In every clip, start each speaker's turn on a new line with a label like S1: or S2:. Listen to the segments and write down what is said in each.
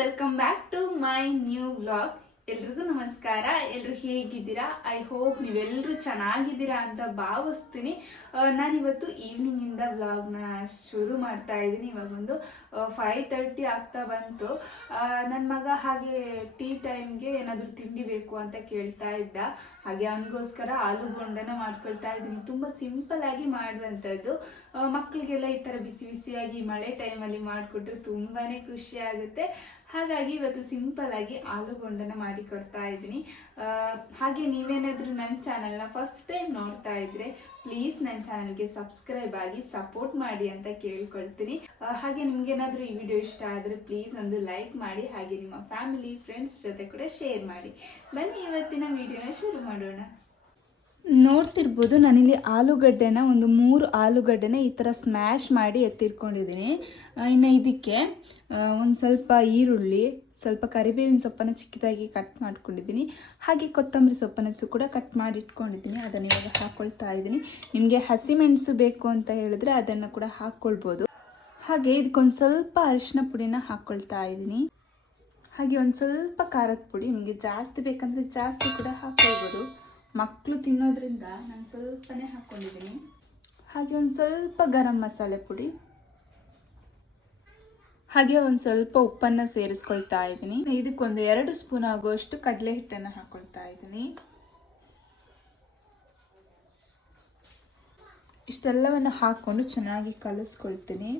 S1: Welcome back to my new vlog ಎಲ್ರಿಗೂ ನಮಸ್ಕಾರ. ಎಲ್ರು ಹೇಗಿದ್ದೀರಾ? ಐ ಹೋಪ್ ನೀವೆಲ್ಲರೂ ಚೆನ್ನಾಗಿದ್ದೀರಾ ಅಂತ ಭಾವಿಸ್ತೀನಿ. ನಾನಿವತ್ತು ಈವ್ನಿಂಗಿಂದ ವ್ಲಾಗ್ನ ಶುರು ಮಾಡ್ತಾ ಇದ್ದೀನಿ. ಇವಾಗೊಂದು ಫೈವ್ ತರ್ಟಿ ಆಗ್ತಾ ಬಂತು. ನನ್ನ ಮಗ ಹಾಗೆ ಟೀ ಟೈಮ್ಗೆ ಏನಾದರೂ ತಿಂಡಿ ಬೇಕು ಅಂತ ಕೇಳ್ತಾ ಇದ್ದ. ಹಾಗೆ ಅವನಿಗೋಸ್ಕರ ಆಲೂ ಮಾಡ್ಕೊಳ್ತಾ ಇದ್ದೀನಿ. ತುಂಬ ಸಿಂಪಲ್ ಆಗಿ ಮಾಡುವಂಥದ್ದು. ಮಕ್ಕಳಿಗೆಲ್ಲ ಈ ಥರ ಬಿಸಿ ಬಿಸಿಯಾಗಿ ಮಳೆ ಟೈಮಲ್ಲಿ ಮಾಡಿಕೊಟ್ರೆ ತುಂಬಾ ಖುಷಿ ಆಗುತ್ತೆ. ಹಾಗಾಗಿ ಇವತ್ತು ಸಿಂಪಲ್ ಆಗಿ ಆಲೂ ಬೋಂಡನ ಮಾಡಿ ಕೊಡ್ತಾ ಇದ್ದೀನಿ. ಹಾಗೆ ನೀವೇನಾದರೂ ನನ್ನ ಚಾನಲ್ನ ಫಸ್ಟ್ ಟೈಮ್ ನೋಡ್ತಾ ಇದ್ರೆ ಪ್ಲೀಸ್ ನನ್ನ ಚಾನಲ್ಗೆ ಸಬ್ಸ್ಕ್ರೈಬ್ ಆಗಿ ಸಪೋರ್ಟ್ ಮಾಡಿ ಅಂತ ಕೇಳ್ಕೊಳ್ತೀನಿ. ಹಾಗೆ ನಿಮ್ಗೇನಾದ್ರೂ ಈ ವಿಡಿಯೋ ಇಷ್ಟ ಆದರೆ ಪ್ಲೀಸ್ ಒಂದು ಲೈಕ್ ಮಾಡಿ, ಹಾಗೆ ನಿಮ್ಮ ಫ್ಯಾಮಿಲಿ ಫ್ರೆಂಡ್ಸ್ ಜೊತೆ ಕೂಡ ಶೇರ್ ಮಾಡಿ. ಬನ್ನಿ ಇವತ್ತಿನ ವಿಡಿಯೋನ ಶುರು ಮಾಡೋಣ. ನೋಡ್ತಿರ್ಬೋದು, ನಾನಿಲ್ಲಿ ಆಲೂಗಡ್ಡೆನ ಒಂದು ಮೂರು ಆಲೂಗಡ್ಡೆನ ಈ ಥರ ಸ್ಮ್ಯಾಶ್ ಮಾಡಿ ಎತ್ತಿಟ್ಕೊಂಡಿದ್ದೀನಿ. ಇನ್ನು ಇದಕ್ಕೆ ಒಂದು ಸ್ವಲ್ಪ ಈರುಳ್ಳಿ, ಸ್ವಲ್ಪ ಕರಿಬೇವಿನ ಸೊಪ್ಪನ್ನು ಚಿಕ್ಕದಾಗಿ ಕಟ್ ಮಾಡ್ಕೊಂಡಿದ್ದೀನಿ. ಹಾಗೆ ಕೊತ್ತಂಬರಿ ಸೊಪ್ಪನ್ನು ಕೂಡ ಕಟ್ ಮಾಡಿ ಇಟ್ಕೊಂಡಿದ್ದೀನಿ ಅದನ್ನು ಇವಾಗ ಹಾಕ್ಕೊಳ್ತಾ ಇದ್ದೀನಿ. ನಿಮಗೆ ಹಸಿಮೆಣಸು ಬೇಕು ಅಂತ ಹೇಳಿದ್ರೆ ಅದನ್ನು ಕೂಡ ಹಾಕ್ಕೊಳ್ಬೋದು ಹಾಗೆ ಇದಕ್ಕೊಂದು ಸ್ವಲ್ಪ ಅರಿಶಿನ ಪುಡಿನ ಹಾಕ್ಕೊಳ್ತಾ ಇದ್ದೀನಿ. ಹಾಗೆ ಒಂದು ಸ್ವಲ್ಪ ಖಾರದ ಪುಡಿ ನಿಮಗೆ ಜಾಸ್ತಿ ಬೇಕಂದರೆ ಜಾಸ್ತಿ ಕೂಡ ಹಾಕ್ಕೊಳ್ಬೋದು ಮಕ್ಕಳು ತಿನ್ನೋದ್ರಿಂದ ನಾನು ಸ್ವಲ್ಪನೇ ಹಾಕ್ಕೊಂಡಿದ್ದೀನಿ ಹಾಗೆ ಒಂದು ಸ್ವಲ್ಪ ಗರಂ ಮಸಾಲೆ ಪುಡಿ. ಹಾಗೆ ಒಂದು ಸ್ವಲ್ಪ ಉಪ್ಪನ್ನು ಸೇರಿಸ್ಕೊಳ್ತಾ ಇದ್ದೀನಿ. ಇದಕ್ಕೊಂದು ಎರಡು ಸ್ಪೂನ್ ಆಗುವಷ್ಟು ಕಡಲೆ ಹಿಟ್ಟನ್ನು ಹಾಕ್ಕೊಳ್ತಾ ಇದ್ದೀನಿ. ಇಷ್ಟೆಲ್ಲವನ್ನು ಹಾಕ್ಕೊಂಡು ಚೆನ್ನಾಗಿ ಕಲಿಸ್ಕೊಳ್ತೀನಿ.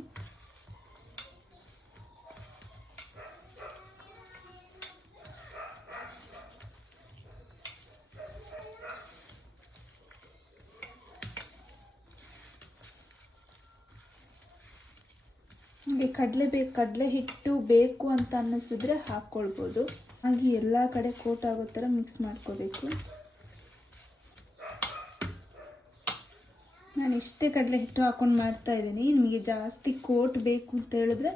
S1: ಕಡಲೆ ಬೇಕು ಕಡಲೆ ಹಿಟ್ಟು ಬೇಕು ಅಂತ ಅನ್ನಿಸಿದ್ರೆ ಹಾಕ್ಕೊಳ್ಬೋದು. ಹಾಗೆ ಎಲ್ಲ ಕಡೆ ಕೋಟ್ ಆಗೋ ಥರ ಮಿಕ್ಸ್ ಮಾಡ್ಕೋಬೇಕು. ನಾನು ಇಷ್ಟೇ ಕಡಲೆ ಹಿಟ್ಟು ಹಾಕೊಂಡು ಮಾಡ್ತಾ ಇದ್ದೀನಿ. ನಿಮಗೆ ಜಾಸ್ತಿ ಕೋಟ್ ಬೇಕು ಅಂತ ಹೇಳಿದ್ರೆ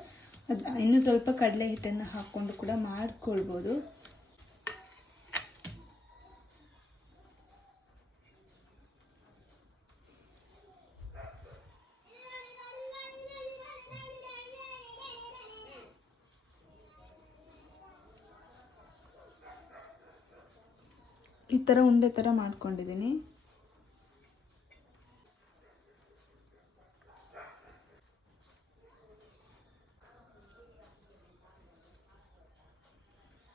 S1: ಅದು ಇನ್ನೂ ಸ್ವಲ್ಪ ಕಡಲೆ ಹಿಟ್ಟನ್ನು ಹಾಕ್ಕೊಂಡು ಕೂಡ ಮಾಡ್ಕೊಳ್ಬೋದು. ಈ ಥರ ಉಂಡೆ ಥರ ಮಾಡ್ಕೊಂಡಿದ್ದೀನಿ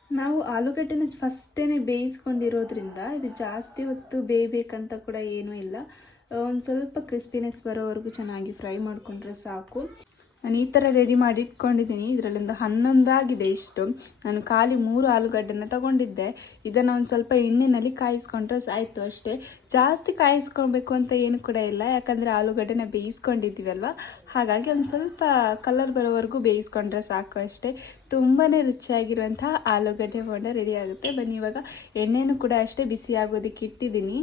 S1: ನಾವು ಆಲೂಗಡ್ಡೆನ ಫಸ್ಟೇ ಬೇಯಿಸ್ಕೊಂಡಿರೋದ್ರಿಂದ ಇದು ಜಾಸ್ತಿ ಹೊತ್ತು ಬೇಯಬೇಕಂತ ಕೂಡ ಏನೂ ಇಲ್ಲ. ಒಂದು ಸ್ವಲ್ಪ ಕ್ರಿಸ್ಪಿನೆಸ್ ಬರೋವರೆಗೂ ಚೆನ್ನಾಗಿ ಫ್ರೈ ಮಾಡಿಕೊಂಡ್ರೆ ಸಾಕು. ನಾನು ಈ ಥರ ರೆಡಿ ಮಾಡಿ ಇಟ್ಕೊಂಡಿದ್ದೀನಿ. ಇದರಲ್ಲೊಂದು ಹನ್ನೊಂದಾಗಿದೆ ಇಷ್ಟು. ನಾನು ಖಾಲಿ ಮೂರು ಆಲೂಗಡ್ಡೆನ ತಗೊಂಡಿದ್ದೆ. ಇದನ್ನು ಒಂದು ಸ್ವಲ್ಪ ಎಣ್ಣೆನಲ್ಲಿ ಕಾಯಿಸ್ಕೊಂಡ್ರೆ ಸಾಯ್ತು ಅಷ್ಟೇ. ಜಾಸ್ತಿ ಕಾಯಿಸ್ಕೊಳ್ಬೇಕು ಅಂತ ಏನು ಕೂಡ ಇಲ್ಲ. ಯಾಕಂದರೆ ಆಲೂಗಡ್ಡೆನ ಬೇಯಿಸ್ಕೊಂಡಿದ್ದೀವಲ್ವ? ಹಾಗಾಗಿ ಒಂದು ಸ್ವಲ್ಪ ಕಲರ್ ಬರೋವರೆಗೂ ಬೇಯಿಸ್ಕೊಂಡ್ರೆ ಸಾಕು ಅಷ್ಟೇ. ತುಂಬಾ ರುಚಿಯಾಗಿರುವಂತಹ ಆಲೂಗಡ್ಡೆ ಬೋಂಡ ರೆಡಿ ಆಗುತ್ತೆ. ಬನ್ನಿ, ಇವಾಗ ಎಣ್ಣೆನೂ ಕೂಡ ಅಷ್ಟೇ ಬಿಸಿ ಆಗೋದಕ್ಕೆ ಇಟ್ಟಿದ್ದೀನಿ.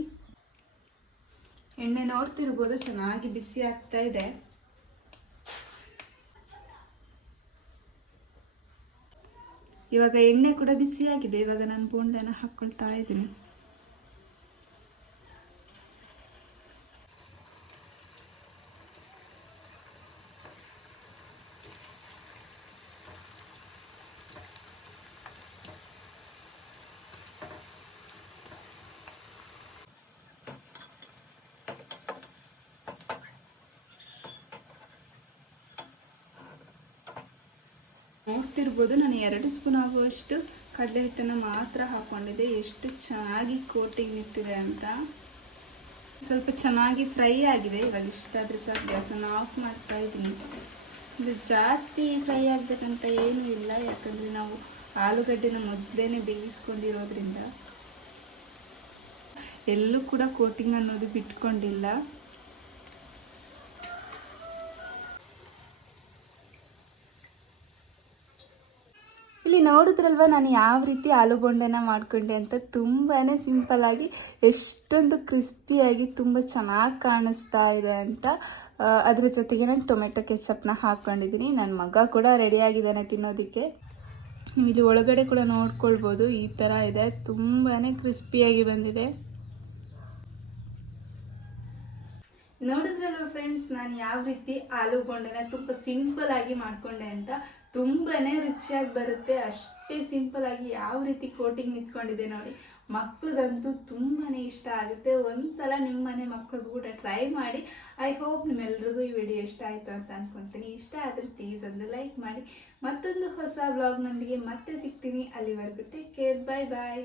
S1: ಎಣ್ಣೆ ನೋಡ್ತಿರ್ಬೋದು, ಚೆನ್ನಾಗಿ ಬಿಸಿ ಆಗ್ತಾ ಇದೆ. ಇವಾಗ ಎಣ್ಣೆ ಕೂಡ ಬಿಸಿಯಾಗಿದೆ. ಇವಾಗ ನಾನು ಬೋಂಡನ ಹಾಕ್ಕೊಳ್ತಾ ಇದ್ದೀನಿ. ನೋಡ್ತಿರ್ಬೋದು. ನಾನು ಎರಡು ಸ್ಪೂನ್ ಆಗುವಷ್ಟು ಕಡಲೆ ಹಿಟ್ಟನ್ನು ಮಾತ್ರ ಹಾಕ್ಕೊಂಡಿದ್ದೆ ಎಷ್ಟು ಚೆನ್ನಾಗಿ ಕೋಟಿಂಗ್ ನಿಂತಿದೆ ಅಂತ. ಸ್ವಲ್ಪ ಚೆನ್ನಾಗಿ ಫ್ರೈ ಆಗಿದೆ. ಇವಾಗ ಇಷ್ಟಾದರೆ ಸಹ ಗ್ಯಾಸನ್ನು ಆಫ್ ಮಾಡ್ತಾ ಇದ್ದೀನಿ. ಇದು ಜಾಸ್ತಿ ಫ್ರೈ ಆಗಬೇಕಂತ ಏನೂ ಇಲ್ಲ. ಯಾಕಂದರೆ ನಾವು ಆಲೂಗಡ್ಡೆನ ಮೊದಲೇ ಬೇಯಿಸ್ಕೊಂಡಿರೋದ್ರಿಂದ. ಎಲ್ಲೂ ಕೂಡ ಕೋಟಿಂಗ್ ಅನ್ನೋದು ಬಿಟ್ಕೊಂಡಿಲ್ಲ. ಇಲ್ಲಿ ನೋಡಿದ್ರಲ್ವ ನಾನು ಯಾವ ರೀತಿ ಆಲೂ ಬೋಂಡೆನ ಮಾಡ್ಕೊಂಡೆ ಅಂತ? ತುಂಬಾ ಸಿಂಪಲ್ ಆಗಿ ಎಷ್ಟೊಂದು ಕ್ರಿಸ್ಪಿಯಾಗಿ ತುಂಬ ಚೆನ್ನಾಗಿ ಕಾಣಿಸ್ತಾ ಇದೆ ಅಂತ. ಅದ್ರ ಜೊತೆಗೆ ನಾನು ಟೊಮೆಟೊ ಕೆಚಪ್ನ ಹಾಕ್ಕೊಂಡಿದ್ದೀನಿ ನನ್ನ ಮಗ ಕೂಡ ರೆಡಿಯಾಗಿದ್ದಾನೆ ತಿನ್ನೋದಕ್ಕೆ. ನೀವು ಇಲ್ಲಿ ಒಳಗಡೆ ಕೂಡ ನೋಡ್ಕೊಳ್ಬೋದು. ಈ ಥರ ಇದೆ. ತುಂಬಾ ಕ್ರಿಸ್ಪಿಯಾಗಿ ಬಂದಿದೆ. ನೋಡಿದ್ರಲ್ವ ಫ್ರೆಂಡ್ಸ್ ನಾನು ಯಾವ ರೀತಿ ಆಲೂ ಬೋಂಡನ ತುಂಬ ಸಿಂಪಲ್ ಆಗಿ ಮಾಡಿಕೊಂಡೆ ಅಂತ? ತುಂಬಾ ರುಚಿಯಾಗಿ ಬರುತ್ತೆ. ಅಷ್ಟೇ ಸಿಂಪಲ್ ಆಗಿ ಯಾವ ರೀತಿ ಕೋಟಿಂಗ್ ನಿಂತ್ಕೊಂಡಿದೆ ನೋಡಿ. ಮಕ್ಳಿಗಂತೂ ತುಂಬಾ ಇಷ್ಟ ಆಗುತ್ತೆ. ಒಂದ್ಸಲ ನಿಮ್ಮ ಮನೆ ಮಕ್ಳಿಗೂ ಕೂಡ ಟ್ರೈ ಮಾಡಿ. ಐ ಹೋಪ್ ನಿಮ್ಮೆಲ್ರಿಗೂ ಈ ವಿಡಿಯೋ ಇಷ್ಟ ಆಯಿತು ಅಂತ ಅನ್ಕೊಂತೀನಿ. ಇಷ್ಟ ಆದರೆ ಪ್ಲೀಸ್ ಒಂದು ಲೈಕ್ ಮಾಡಿ. ಮತ್ತೊಂದು ಹೊಸ ವ್ಲಾಗ್ನೊಂದಿಗೆ ಮತ್ತೆ ಸಿಗ್ತೀನಿ. ಅಲ್ಲಿವರೆಗೂ ಟೇಕ್ ಕೇರ್ ಬಾಯ್ ಬಾಯ್